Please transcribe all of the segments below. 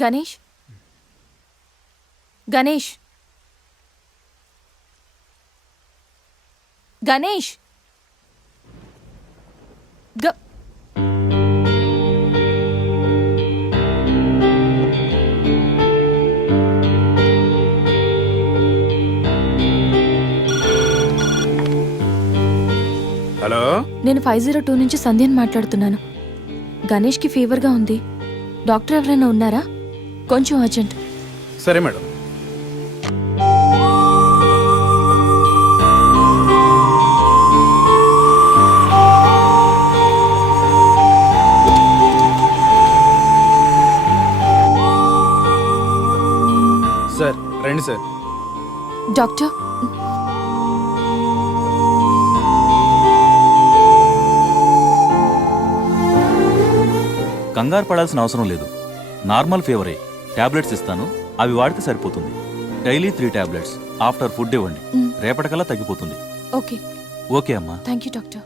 Ganesh Ganesh Ganesh hello, నేను 502 నుంచి సంధ్యని మాట్లాడుతున్నాను. గణేష్కి ఫీవర్గా ఉంది. డాక్టర్ ఎవరైనా ఉన్నారా? కొంచెం అర్జెంట్. సరే మేడం. సార్ రండి సార్. డాక్టర్, కంగారు పడాల్సిన అవసరం లేదు. నార్మల్ ఫీవరే. టాబ్లెట్స్ ఇస్తాను, అవి వాడితే సరిపోతుంది. Daily 3 tablets. ఆఫ్టర్ ఫుడ్ ఇవ్వండి. రేపటికల్లా తగ్గిపోతుంది. ఓకే. ఓకే అమ్మా. Thank you doctor.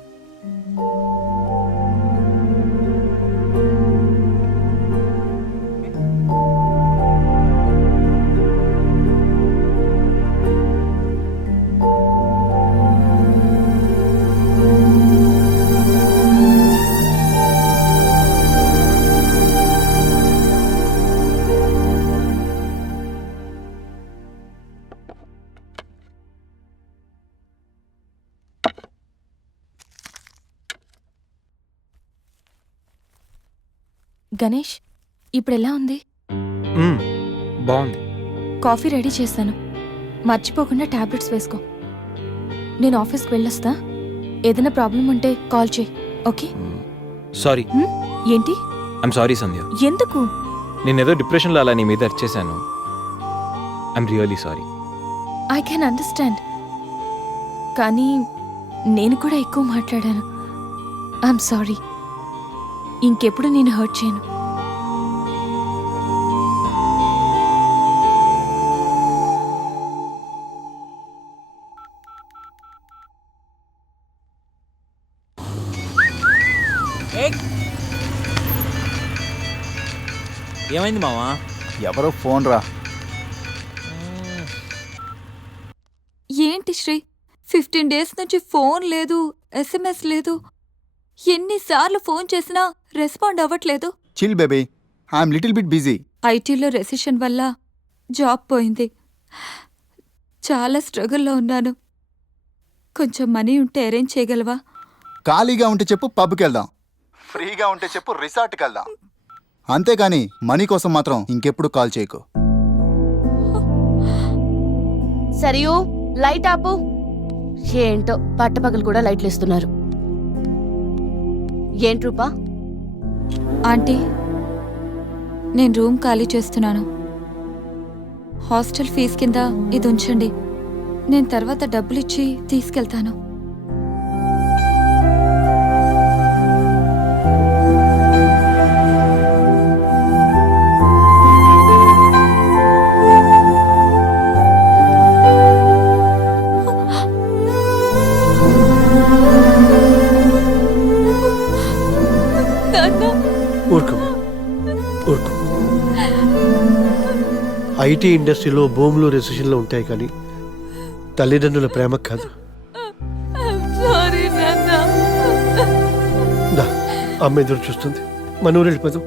గణేష్, ఇప్పుడు ఎలా ఉంది? బాగుంది. కాఫీ రెడీ చేశాను. మర్చిపోకుండా టాబ్లెట్స్ వేసుకో. నేను ఆఫీస్కి వెళ్ళొస్తా. ఏదైనా ప్రాబ్లం ఉంటే కాల్ చేయి. ఓకే? సారీ. ఏంటి? I'm sorry Sandhya. ఎందుకు? నేనేదో డిప్రెషన్లో అలా నీ మీద అరిచేశాను. I'm really sorry. I can understand. కానీ నేను కూడా ఎక్కువ మాట్లాడాను. I'm sorry. ఇంకెప్పుడు నేను హర్ట్ చేయను. ఏమైంది మావా? ఎవరో ఫోన్ రా. ఏంటి శ్రీ, 15 డేస్ నుంచి ఫోన్ లేదు, SMS లేదు. ఎన్నిసార్లు ఫోన్ చేసినా రెస్పాండ్ అవ్వట్లేదు. Chill baby, I'm little bit busy. ఐటీలో రెసిషన్ వల్ల జాబ్ పోయింది. చాలా స్ట్రగుల్లో ఉన్నాను. కొంచెం మనీ ఉంటే అరేంజ్ చేయగలవా? ఖాళీగా ఉంటే చెప్పు, పబ్కి వెళ్దాం. ఫ్రీగా ఉంటే చెప్పు, రిసార్ట్కి వెళ్దాం. అంతేగాని మనీ కోసం మాత్రం ఇంకెప్పుడు కాల్ చేయకు. సరియు, లైట్ ఆపు. ఏంటో పట్టపగలు కూడా లైట్లు ఇస్తున్నారు. ఏంటి రూపా? ఆంటీ, నేను రూమ్ ఖాళీ చేస్తున్నాను. హాస్టల్ ఫీజు కింద ఇది ఉంచండి. నేను తర్వాత డబ్బులిచ్చి తీసుకెళ్తాను. ఐటీ ఇండస్ట్రీలో భూములు రెసిషన్లో ఉంటాయి, కానీ తల్లిదండ్రుల ప్రేమ కాదు. అమ్మ ఎదురు చూస్తుంది. మన ఊరు వెళ్ళిపోదాం.